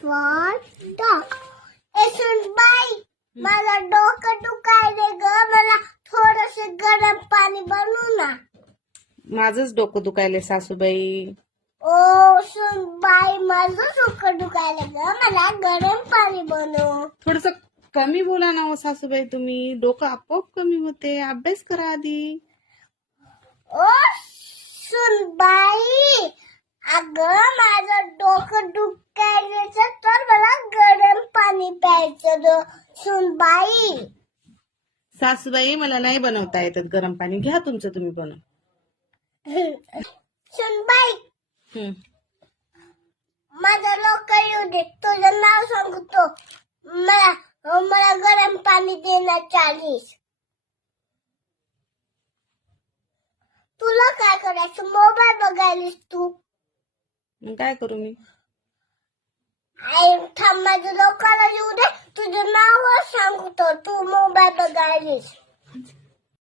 for dog. बाई मला डोकं दुखायले ग. मला थोडस गरम पाणी बनवू ना. माझंच डोकं दुखायले सासूबाई. ओ बाई माझं डोकं दुखायले ग. मला गरम पाणी बनव. थोडस कमी बोला ना हो सासूबाई, तुम्ही डोकं आपोआप कमी होते. अभ्यास करा आधी. ओ बाई अगं माझं डोकं दुखायचं तर मला गरम पाणी प्यायचं बाई. सासूबाई मला नाही बनवता येतात गरम पाणी. घ्या तुमचं तुम्ही बनव. बाई माझं डोकं येऊ दे. तुझं नाव सांगतो. मला गरम पाणी देणार 40. तुला काय करायचं? मोबाईल बघायलीस तू. मग काय करू मी? थांब माझं डोक्याला येऊ दे. तुझं नाव सांगतो. तू मोबाईल बघायलीस.